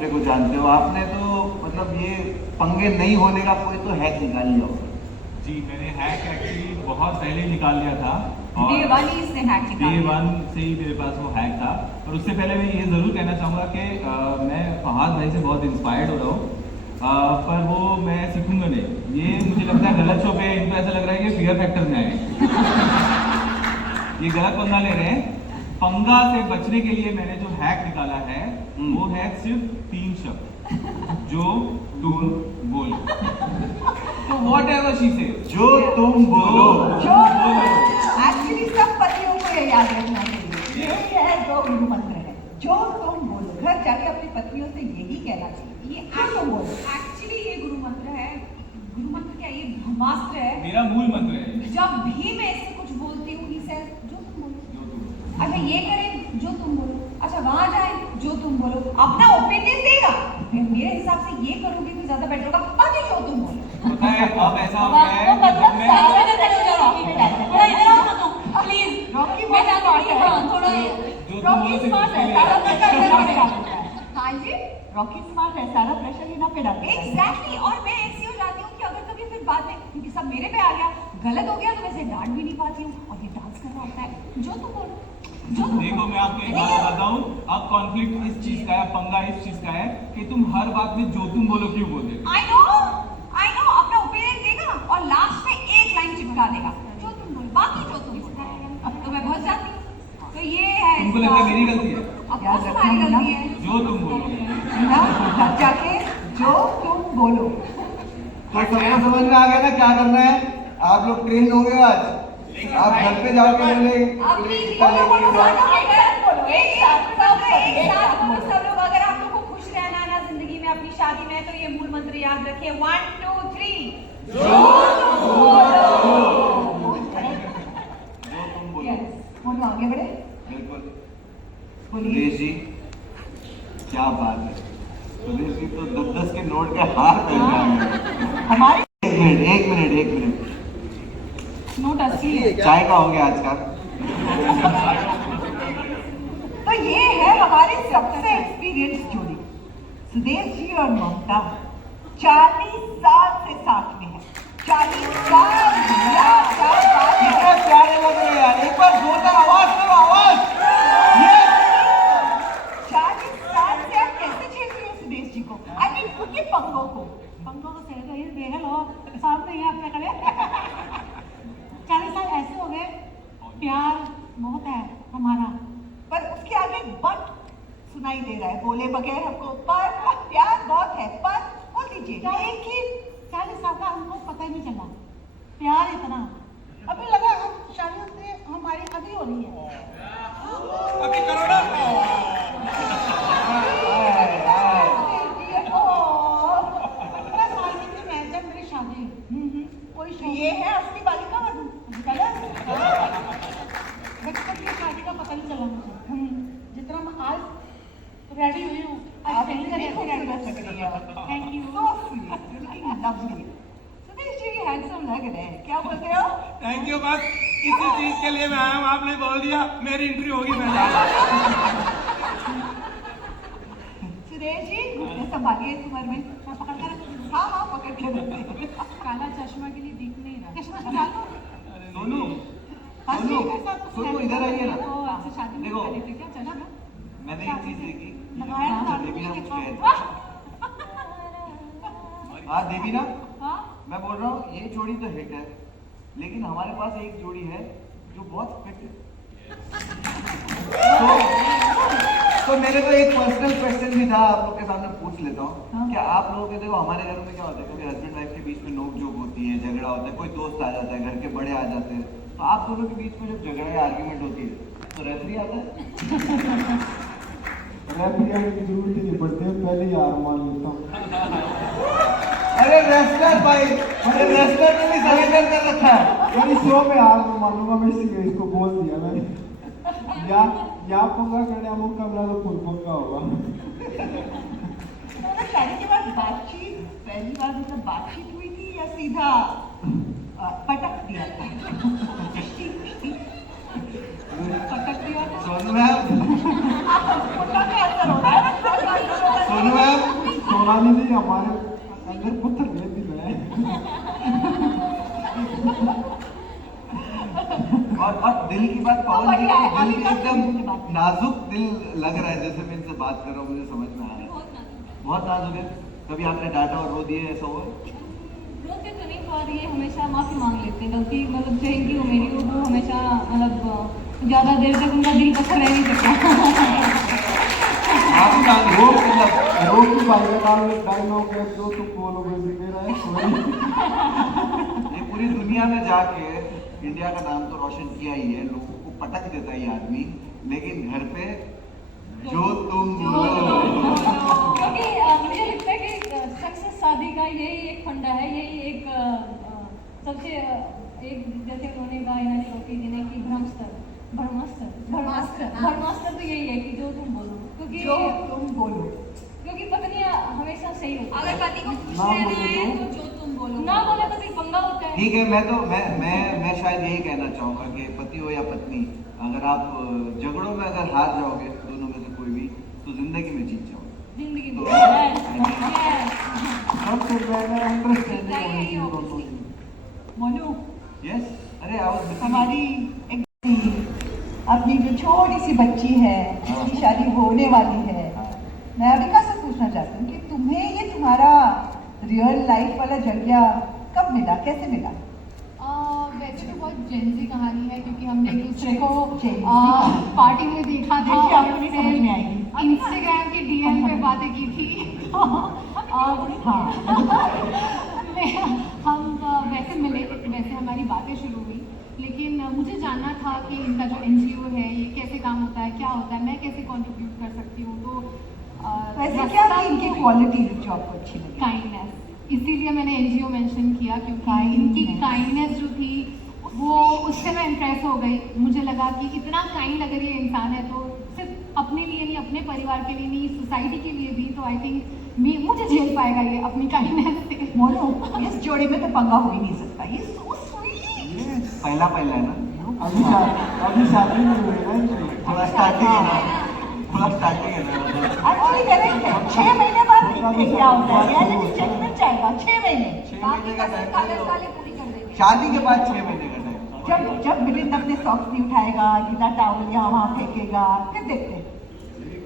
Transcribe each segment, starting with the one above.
दूसरे को जानते हो, आपने तो मतलब ये पंगे नहीं होने का कोई तो हैक निकाल लिया होगा। जी, मैंने हैक एक्चुअली बहुत पहले ही निकाल लिया था डे वन ही इसने हैक डे निकाला। वन से ही मेरे पास वो हैक था। और उससे पहले मैं ये ज़रूर कहना चाहूँगा कि मैं फहाद भाई से बहुत इंस्पायर्ड हो रहा हूँ, पर वो मैं सीखूंगा नहीं। ये मुझे लगता है गलत शो पे इनको ऐसा लग रहा है कि फियर फैक्टर में आए ये गलत पंगा ले रहे हैं। पंगा से बचने के लिए मैंने जो हैक निकाला है वो है सिर्फ 3 शब्द, जो तुम बोलो। तो वॉट एवर शी से, जो तुम बोलो। जो एक्चुअली सब पतियों को ये याद रखना चाहिए, यही है जो गुरु मंत्र है, जो तुम बोलो। घर जाके अपनी पत्नियों से यही कहना चाहिए, ये जो तुम बोलो। एक्चुअली ये गुरु मंत्र है। गुरु मंत्र क्या, ये ब्रह्मास्त्र है। मेरा मूल मंत्र है। जब भी मैं इससे कुछ बोलती हूँ, he says, जो तुम बोलो। जो तुम अच्छा ये करें, जो तुम बोलो। अच्छा वहां जाए, जो तुम बोलो। अपना ओपिनियन देगा, मेरे हिसाब से ये करोगे तो ज्यादा बेटर होगा, बाकी जो तुम बोलो। पता है अब ऐसा हो गया है तो मतलब जब मैं सारा दिन चलेगा रॉकी। थोड़ा इधर आओ ना तुम प्लीज। रॉकी मैं बहुत जानती स्मार्ट हूँ, है, थोड़ा जो तुम रॉकी बोलो स्मार्ट है, से सारा प्रेशर लेना बोलो। पड़ेगा। हाँ जी, रॉकी स्मार्ट है, सारा प्रेशर लेना पड़ेगा। एग्जैक्टली। और मैं ऐसी हो जाती हूँ कि अगर कभी फिर बाद में, क्योंकि सब मेरे पे आ गया, गलत हो गया तो वैसे डांट भी नहीं पाती हूँ, और ये डांस करना होता है, जो तुम बोलो। जो तुम देखो, मैं आपको एक बात बताता हूँ, अब कॉन्फ्लिक्ट इस चीज का है, पंगा इस चीज का है कि तुम हर बात में जो तुम बोलो क्यों बोल देते हो। आई नो अपना ओपिनियन देगा और लास्ट में एक लाइन चिपका देगा, जो तुम बोलो, बाकी जो तुम बोलो। अब तो मैं बहुत जाती हूँ, तो ये है तुमको लगता है मेरी गलती है? अब कौन सी तुम्हारी गलती है? जो तुम बोलो। ना घर जाके जो तुम बोलो। तो सबको समझ में आ गया ना क्या करना है? आप लोग ट्रेन हो गए आज, आप घर पे जाके बोले अपनी बोलो बोलो बोलो, एक साथ बोलो, एक साथ बोलो सब लोग। अगर आप लोग को खुश रहना है ना जिंदगी में, अपनी शादी में, तो ये मूल मंत्र याद रखिए, 1 2 3 जो तुम बोलो। Yes, बोलो, आगे बढ़े। बिल्कुल। बोलिए। सुदेश जी क्या बात है, सुदेश जी तो 10-10 के नोट के हार पहन रहे हैं। हमारे एक मिनट नोट असली है। चाय का हो गया आज का। तो ये है हमारी सबसे एक्सपीरियंस जोड़ी, सुदेश जी और ममता। 40 साल से साथ में है। 40 साल। कितने प्यारे लग रहे हैं यार, एक बार जोरदार आवाज करो, आवाज। ये 40 साल से आप कैसे झेल रही हैं सुदेश जी को? आई मीन उनके पंगों को सह रही है, देख लो सामने ही अपने खड़े। 40 साल ऐसे हो गए, प्यार बहुत है हमारा, पर उसके आगे बट सुनाई दे रहा है, बोले बगैर हमको, पर प्यार बहुत है, पर बोल दीजिए। लेकिन 40 साल का हमको पता ही नहीं चला, प्यार इतना। अभी लगा हम शादी से हमारी अभी हो रही है। अभी करो ना। ये है असली बालिका वधू, बचपन की शादी का पता नहीं चला मुझे। जितना मैं आज रेडी हुई हूँ, आप thank you so sweet, lovely. Sudesh ji handsome लग रहे हैं, क्या बोलते हो? थैंक यू, बस इसी चीज के लिए मैं आया हूँ। आपने बोल दिया, मेरी एंट्री होगी, मैं जा रहा हूँ। सुदेश जी घुटने संभालिए इस उम्र में। मैं पकड़ कर रखती हूँ। हाँ पकड़ के रखते। काला चश्मा के लिए दिख नहीं रहा। चश्मा हटा लो। सोनू, हाँ जी, सोनू, ऐसा कुछ सोनू है। इधर आइए ना। ओ, आपसे शादी में देखो, पहले थे क्या चश्मा? मैंने एक चीज देखी, लगाया ना, देवी ना आपने कुछ देखा? कहे। हाँ देवी ना, हाँ मैं बोल रहा हूँ ये जोड़ी तो हिट है, लेकिन हमारे पास एक जोड़ी है जो बहुत फिट है। तो मेरे को एक पर्सनल क्वेश्चन भी था, आप लोग के सामने पूछ लेता हूँ। हाँ। क्या आप लोगों के, देखो हमारे घरों में क्या होता है, कभी हस्बैंड वाइफ के बीच में नोक झोंक होती है, झगड़ा होता है, कोई दोस्त आ जाता है, घर के बड़े आ जाते हैं, तो आप दोनों के बीच में जब झगड़ा या आर्ग्यूमेंट होती है तो रेफरी आता है? रेफरी आने की जरूरत ही नहीं पड़ती है, पहले ही हार मान लेता हूँ। अरे रेसलर भाई, अरे रेसलर ने भी सरेंडर कर रखा है। यानी 100 में हार नहीं मानूंगा मैं, इसीलिए इसको बोल दिया मैंने। या पंगा करने मौका मिला तो फुल पंगा होगा। तो शादी के बाद बातचीत पहली बार मतलब बातचीत हुई थी या सीधा पटक दिया था? पटक दिया था। सोनू मैम, आपका क्या असर हो रहा है? सोनू सोनू मैम सोनाली जी हमारे अंदर पत्थर भेज दिल है। और दिल की बात पवन जी बढ़िया है, दिल अभी तक एकदम दिल की बात। नाजुक दिल लग रहा है, जैसे मैं इनसे बात कर रहा हूँ मुझे समझ में आ रहा है। बहुत नाजुक है। कभी आपने डांटा और रो दिए, ऐसा हुआ? रोते तो नहीं, पर ये हमेशा माफी मांग लेते हैं। गलती मतलब जो इनकी हो मेरी हो, वो हमेशा मतलब ज्यादा देर तक उनका दिल पत्थर रह नहीं सकता। माफी मांग रो मतलब रोकी भाई का डायलॉग है जो तुम बोलोगे जी मेरा है कोई। ये पूरी दुनिया में जाके इंडिया का नाम तो रोशन किया ही है, लोगों को पटक देता है ये आदमी, लेकिन घर पे जो तुम बोलो। क्योंकि मुझे लगता है कि सक्सेस शादी का यही एक फंडा है, यही एक सबसे एक जैसे उन्होंने कहा इन्होंने रोकी जिन्हें कि भरमास्तर तो यही है कि जो तुम बोलो, क्योंकि जो तुम बोलो। क्योंकि पत्नियां हमेशा सही होती अगर है। पति को खुश ना रहना बोले है तो? तो जो तुम बोलो ना बोले तो फिर पंगा होता है। ठीक है, मैं शायद यही कहना चाहूंगा कि पति हो या पत्नी, अगर आप झगड़ों में अगर हार जाओगे दोनों में से कोई भी, तो जिंदगी में जीत जाओगे। जिंदगी में तो- सबसे पहले अंडरस्टैंडिंग होनी चाहिए, चाहिए दोनों की। मोनू, यस, अरे आवाज हमारी एक अपनी जो छोटी सी बच्ची है, जिसकी शादी होने वाली है, मैं अविका से पूछना चाहती हूँ कि तुम्हें ये तुम्हारा रियल लाइफ वाला जगह कब मिला, कैसे मिला? वैसे तो बहुत जेंजी कहानी है, क्योंकि हमने एक दूसरे को Gen Z कहानी। पार्टी में देखा था देखिए, और आपको नहीं समझ में आएगी। इंस्टाग्राम के डीएम पे बातें की थी। और हाँ, हम वैसे मिले, वैसे हमारी बातें शुरू हुई, लेकिन मुझे जानना था कि इनका जो एनजीओ है ये कैसे काम होता है, क्या होता है, मैं कैसे कंट्रीब्यूट कर सकती हूँ। तो वैसे क्या थी इनकी क्वालिटी जो आपको अच्छी लगी? काइंडनेस, इसीलिए मैंने एनजीओ मेंशन किया, क्योंकि Kindness. इनकी काइंडनेस जो थी वो उससे मैं इम्प्रेस हो गई। मुझे लगा कि इतना काइंड अगर ये इंसान है तो सिर्फ अपने लिए नहीं, अपने परिवार के लिए नहीं, सोसाइटी के लिए भी, तो आई थिंक मुझे झेल पाएगा ये अपनी काइंडनेस से। मोनू, इस जोड़े में तो पंगा हो ही नहीं सकता। ये सो स्वीट। पहला है ना, अभी शादी नहीं हुई ना इनकी। थोड़ा स्टार्टिंग है ना, थोड़ा स्टार्टिंग है ना। एक्चुअली करेक्ट है। 6 महीने बाद देखते हैं क्या होता है। रियलिटी चेक में जाएगा 6 महीने। 6 महीने का टाइम पूरी कर देंगे। शादी के बाद 6 महीने का टाइम। जब मिलिंद अपने सॉक्स नहीं उठाएगा, गीता टावल यहाँ वहाँ फेंकेगा, फिर देखते हैं।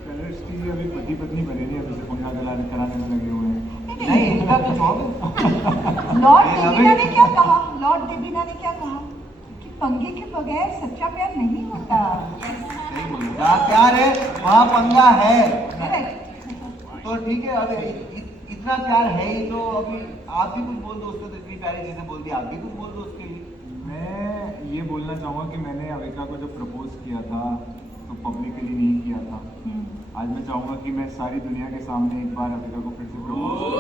कलर्स अभी पति पत्नी बने नहीं, अभी से पंगा कराने में लगे हुए हैं। नहीं, इनका कुछ और है। Lord I love Devina it. ने क्या कहा? लॉर्ड देवीना ने क्या कहा? कि पंगे के बगैर सच्चा प्यार नहीं होता। सही बोले। जहाँ प्यार है वहाँ पंगा है। करेक्ट। तो ठीक है, अगर इतना प्यार है ही तो अभी आप भी कुछ बोल दो उसको, तो इतनी प्यारी चीजें बोल दी, आप भी कुछ बोल दो उसके लिए। मैं ये बोलना चाहूँगा कि मैंने अविका को जब प्रपोज किया था तो पब्लिकली नहीं किया था। आज मैं चाहूँगा कि मैं सारी दुनिया के सामने एक बार अविका को फिर से प्रपोज